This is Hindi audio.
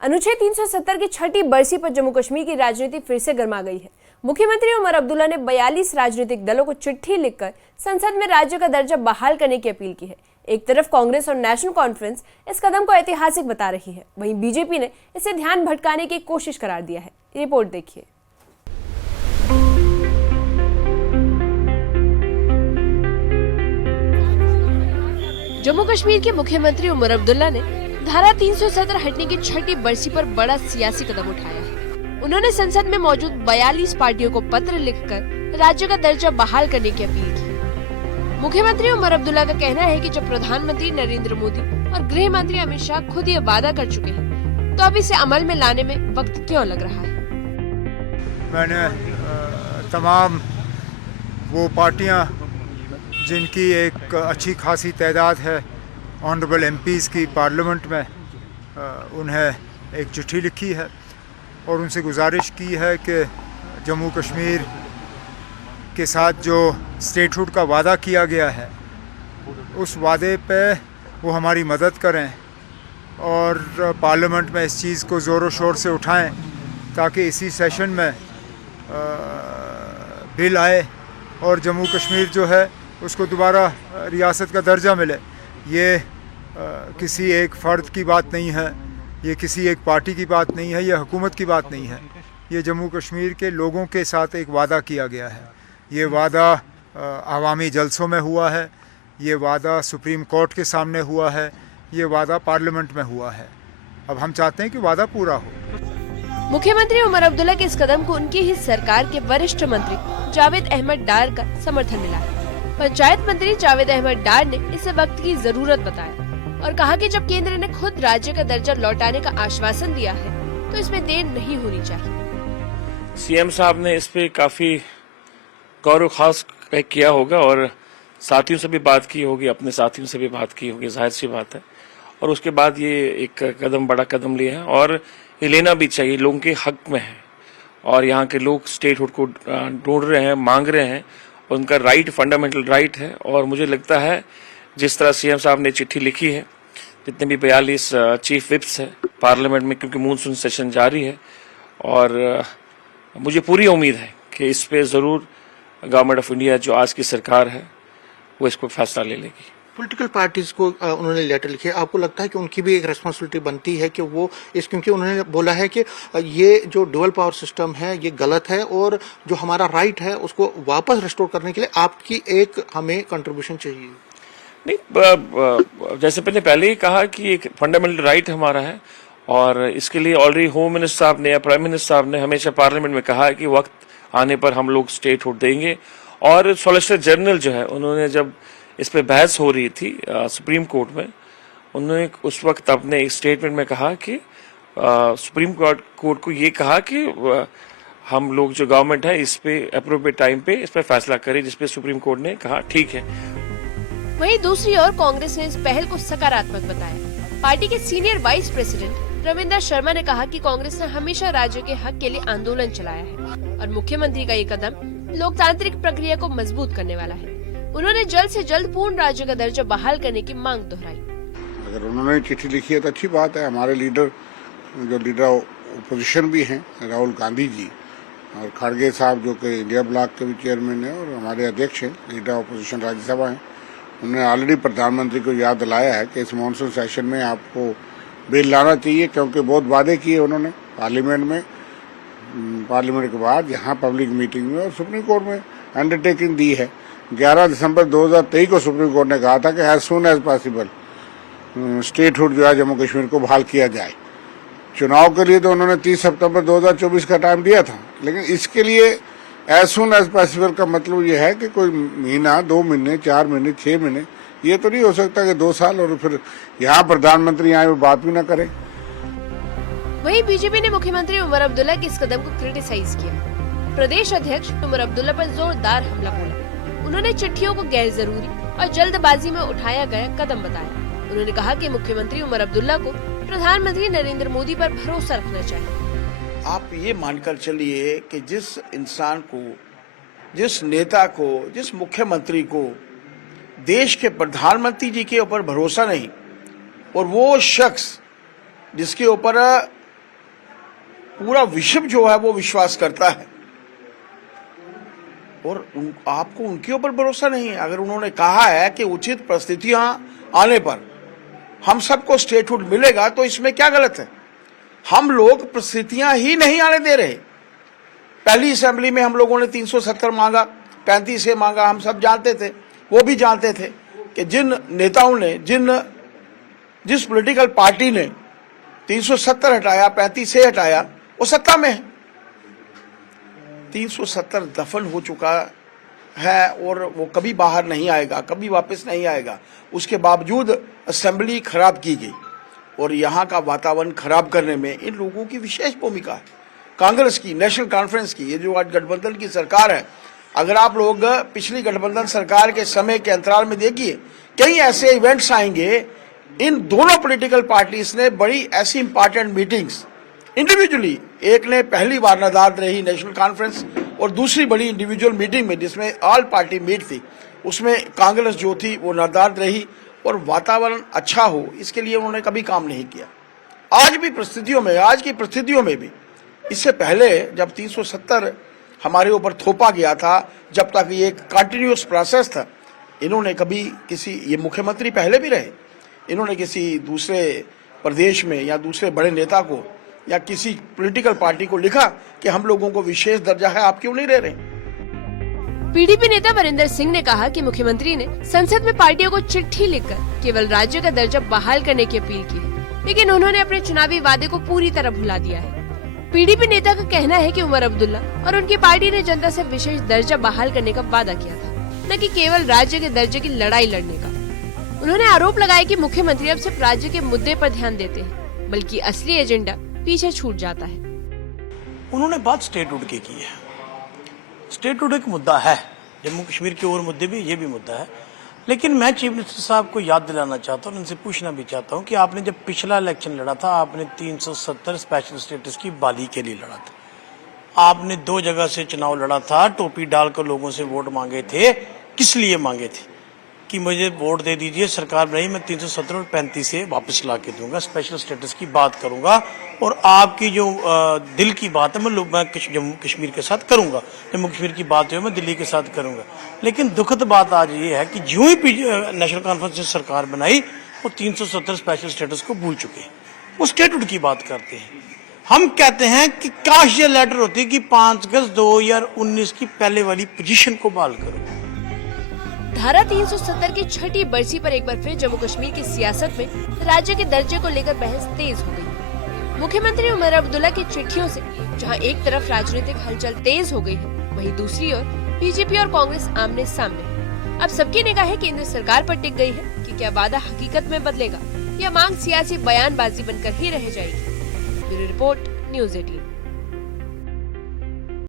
अनुच्छेद 370 की छठी बरसी पर जम्मू कश्मीर की राजनीति फिर से गर्मा गई है। मुख्यमंत्री उमर अब्दुल्ला ने 42 राजनीतिक दलों को चिट्ठी लिखकर संसद में राज्य का दर्जा बहाल करने की अपील की है। एक तरफ कांग्रेस और नेशनल कॉन्फ्रेंस इस कदम को ऐतिहासिक बता रही है, वहीं बीजेपी ने इसे ध्यान भटकाने की कोशिश करार दिया है। रिपोर्ट देखिए। जम्मू कश्मीर के मुख्यमंत्री उमर अब्दुल्ला ने धारा 370 हटने की छठी बरसी पर बड़ा सियासी कदम उठाया है। उन्होंने संसद में मौजूद 42 पार्टियों को पत्र लिखकर राज्य का दर्जा बहाल करने की अपील की। मुख्यमंत्री उमर अब्दुल्ला का कहना है कि जब प्रधानमंत्री नरेंद्र मोदी और गृह मंत्री अमित शाह खुद ये वादा कर चुके हैं, तो अब इसे अमल में लाने में वक्त क्यों लग रहा है। मैंने तमाम वो पार्टियां जिनकी एक अच्छी खासी तादाद है ऑनरेबल एमपीज़ की पार्लियामेंट में, उन्हें एक चिट्ठी लिखी है और उनसे गुजारिश की है कि जम्मू कश्मीर के साथ जो स्टेटहुड का वादा किया गया है, उस वादे पे वो हमारी मदद करें और पार्लियामेंट में इस चीज़ को ज़ोरों शोर से उठाएं ताकि इसी सेशन में बिल आए और जम्मू कश्मीर जो है उसको दोबारा रियासत का दर्जा मिले। ये किसी एक फ़र्द की बात नहीं है, ये किसी एक पार्टी की बात नहीं है, ये हुकूमत की बात नहीं है। ये जम्मू कश्मीर के लोगों के साथ एक वादा किया गया है। ये वादा अवामी जलसों में हुआ है, ये वादा सुप्रीम कोर्ट के सामने हुआ है, ये वादा पार्लियामेंट में हुआ है। अब हम चाहते हैं कि वादा पूरा हो। मुख्यमंत्री उमर अब्दुल्ला के इस कदम को उनकी ही सरकार के वरिष्ठ मंत्री जावेद अहमद डार का समर्थन मिला है। पंचायत मंत्री जावेद अहमद डार ने इसे वक्त की जरूरत बताया और कहा कि जब केंद्र ने खुद राज्य का दर्जा लौटाने का आश्वासन दिया है, तो इसमें देर नहीं होनी चाहिए। सीएम साहब ने इस पे काफी गौर खास किया होगा और साथियों से भी बात की होगी, अपने साथियों से भी बात की होगी, जाहिर सी बात है। और उसके बाद ये एक कदम, बड़ा कदम लिया है और ये लेना भी चाहिए, लोगों के हक में है और यहाँ के लोग स्टेटहुड को ढूंढ रहे हैं, मांग रहे हैं, उनका राइट, फंडामेंटल राइट है। और मुझे लगता है जिस तरह सीएम साहब ने चिट्ठी लिखी है, जितने भी 42 चीफ विप्स है पार्लियामेंट में, क्योंकि मानसून सेशन जारी है और मुझे पूरी उम्मीद है कि इस पे ज़रूर गवर्नमेंट ऑफ इंडिया, जो आज की सरकार है, वो इसको फैसला ले लेगी। पॉलिटिकल पार्टीज को उन्होंने लेटर लिखे, आपको लगता है कि उनकी भी एक रिस्पॉन्सिबिलिटी बनती है कि वो क्योंकि उन्होंने बोला है कि ये जो डुअल पावर सिस्टम है ये गलत है और जो हमारा राइट है उसको वापस रिस्टोर करने के लिए आपकी एक हमें कंट्रीब्यूशन चाहिए। नहीं, जैसे मैंने पहले ही कहा कि एक फंडामेंटल राइट हमारा है और इसके लिए ऑलरेडी होम मिनिस्टर साहब ने या प्राइम मिनिस्टर साहब ने हमेशा पार्लियामेंट में कहा है कि वक्त आने पर हम लोग स्टेटहुड देंगे। और सॉलिसिटर जनरल जो है, उन्होंने जब इस पे बहस हो रही थी सुप्रीम कोर्ट में, उन्होंने उस वक्त अपने एक स्टेटमेंट में कहा कि सुप्रीम कोर्ट को ये कहा कि हम लोग जो गवर्नमेंट है इस पे अप्रोप्रिएट टाइम पे इस पे फैसला करे, जिसपे सुप्रीम कोर्ट ने कहा ठीक है। वहीं दूसरी ओर कांग्रेस ने इस पहल को सकारात्मक बताया। पार्टी के senior vice president Ravinder Sharma ने कहा कि कांग्रेस ने हमेशा राज्य के हक के लिए आंदोलन चलाया है और मुख्यमंत्री का ये कदम लोकतांत्रिक प्रक्रिया को मजबूत करने वाला है। उन्होंने जल्द से जल्द पूर्ण राज्य का दर्जा बहाल करने की मांग दोहराई। अगर उन्होंने चिट्ठी लिखी है तो अच्छी बात है। हमारे लीडर, जो लीडर ओपोजिशन भी हैं, राहुल गांधी जी और खड़गे साहब, जो कि इंडिया ब्लॉक के भी चेयरमैन हैं और हमारे अध्यक्ष हैं, लीडर ओपोजिशन राज्यसभा हैं, उन्होंने ऑलरेडी प्रधानमंत्री को याद दिलाया है कि इस मानसून सेशन में आपको बिल लाना चाहिए, क्योंकि बहुत वादे किए उन्होंने पार्लियामेंट में, पार्लियामेंट के बाद यहाँ पब्लिक मीटिंग में और सुप्रीम कोर्ट में अंडरटेकिंग दी है। 11 दिसंबर 2023 को सुप्रीम कोर्ट ने कहा था कि as soon as possible statehood जो है जम्मू कश्मीर को बहाल किया जाए। चुनाव के लिए तो उन्होंने 30 सितंबर 2024 का टाइम दिया था, लेकिन इसके लिए एज सून एज पॉसिबल का मतलब ये है कि कोई महीना, 2 महीने, 4 महीने, 6 महीने, ये तो नहीं हो सकता कि 2 साल और फिर यहाँ प्रधानमंत्री आए वो बात भी न करें। वहीं बीजेपी ने मुख्यमंत्री उमर अब्दुल्ला के इस कदम को क्रिटिसाइज किया। प्रदेश अध्यक्ष उमर अब्दुल्ला पर जोरदार हमला बोला। उन्होंने चिट्ठियों को गैर जरूरी और जल्दबाजी में उठाया गया कदम बताया। उन्होंने कहा कि मुख्यमंत्री उमर अब्दुल्ला को प्रधानमंत्री नरेंद्र मोदी पर भरोसा रखना चाहिए। आप ये मानकर चलिए कि जिस इंसान को, जिस नेता को, जिस मुख्यमंत्री को देश के प्रधानमंत्री जी के ऊपर भरोसा नहीं और वो शख्स जिसके ऊपर पूरा विश्व जो है वो विश्वास करता है, और आपको उनके ऊपर भरोसा नहीं है। अगर उन्होंने कहा है कि उचित परिस्थितियां आने पर हम सबको स्टेटहुड मिलेगा, तो इसमें क्या गलत है? हम लोग परिस्थितियां ही नहीं आने दे रहे। पहली असेंबली में हम लोगों ने 370 मांगा, 35 से मांगा, हम सब जानते थे, वो भी जानते थे कि जिन नेताओं ने, जिस पॉलिटिकल पार्टी ने 370 हटाया, 35 से हटाया, वो सत्ता में है। 370 दफन हो चुका है और वो कभी बाहर नहीं आएगा, कभी वापस नहीं आएगा। उसके बावजूद असेंबली खराब की गई और यहाँ का वातावरण खराब करने में इन लोगों की विशेष भूमिका है, कांग्रेस की, नेशनल कॉन्फ्रेंस की। ये जो आज गठबंधन की सरकार है, अगर आप लोग पिछली गठबंधन सरकार के समय के अंतराल में देखिए, कई ऐसे इवेंट्स आएंगे, इन दोनों पॉलिटिकल पार्टीज ने बड़ी ऐसी इंपॉर्टेंट मीटिंग्स इंडिविजुअली, एक ने पहली बार नादाद रही नेशनल कॉन्फ्रेंस, और दूसरी बड़ी इंडिविजुअल मीटिंग में जिसमें ऑल पार्टी मीट थी, उसमें कांग्रेस जो थी वो नादाद रही, और वातावरण अच्छा हो इसके लिए उन्होंने कभी काम नहीं किया। आज की परिस्थितियों में भी, इससे पहले जब 370 हमारे ऊपर थोपा गया था, जब तक ये एक कंटिन्यूअस प्रोसेस था, इन्होंने कभी किसी, ये मुख्यमंत्री पहले भी रहे, इन्होंने किसी दूसरे प्रदेश में या दूसरे बड़े नेता को या किसी पॉलिटिकल पार्टी को लिखा कि हम लोगों को विशेष दर्जा है, आप क्यों नहीं ले रहे? पीडीपी नेता वरिंदर सिंह ने कहा कि मुख्यमंत्री ने संसद में पार्टियों को चिट्ठी लिखकर केवल राज्य का दर्जा बहाल करने की अपील की है, लेकिन उन्होंने अपने चुनावी वादे को पूरी तरह भुला दिया है। पीडीपी नेता का कहना है कि उमर अब्दुल्ला और उनकी पार्टी ने जनता से विशेष दर्जा बहाल करने का वादा किया था, न कि केवल राज्य के दर्जे की लड़ाई लड़ने का। उन्होंने आरोप लगाया कि मुख्यमंत्री अब सिर्फ राज्य के मुद्दे पर ध्यान देते हैं, बल्कि असली एजेंडा पीछे छूट जाता है। उन्होंने बात स्टेटहुड की है। स्टेटहुड एक मुद्दा है, जम्मू कश्मीर के और मुद्दे भी, ये भी मुद्दा है, लेकिन मैं चीफ मिनिस्टर साहब को याद दिलाना चाहता हूँ, उनसे पूछना भी चाहता हूँ कि आपने जब पिछला इलेक्शन लड़ा था, आपने 370 स्पेशल स्टेटस की बहाली के लिए लड़ा था। आपने 2 जगह से चुनाव लड़ा था, टोपी डालकर लोगों से वोट मांगे थे। किस लिए मांगे थे? कि मुझे वोट दे दीजिए, सरकार बनाई, मैं 370 और 35 से वापस ला के दूंगा, स्पेशल स्टेटस की बात करूंगा, और आपकी जो दिल की बात है मैं जम्मू कश्मीर के साथ करूंगा, जम्मू कश्मीर की बात है मैं दिल्ली के साथ करूंगा। लेकिन दुखद बात आज ये है कि जो ही नेशनल कॉन्फ्रेंस ने सरकार बनाई, वो 370 स्पेशल स्टेटस को भूल चुके हैं, वो स्टेटहुड की बात करते हैं। हम कहते हैं कि काश ये लेटर होती कि 5 अगस्त 2019 की पहले वाली पोजीशन को बहाल करो। धारा 370 की छठी बरसी पर एक बार फिर जम्मू कश्मीर की सियासत में राज्य के दर्जे को लेकर बहस तेज हो गई। मुख्यमंत्री उमर अब्दुल्ला की चिट्ठियों से जहां एक तरफ राजनीतिक हलचल तेज हो गई है, वहीं दूसरी ओर बीजेपी और कांग्रेस आमने सामने। अब सबकी निगाहें केंद्र सरकार पर टिक गई है कि क्या वादा हकीकत में बदलेगा या मांग सियासी बयानबाजी बनकर ही रह जाएगी। Bureau report, news 18।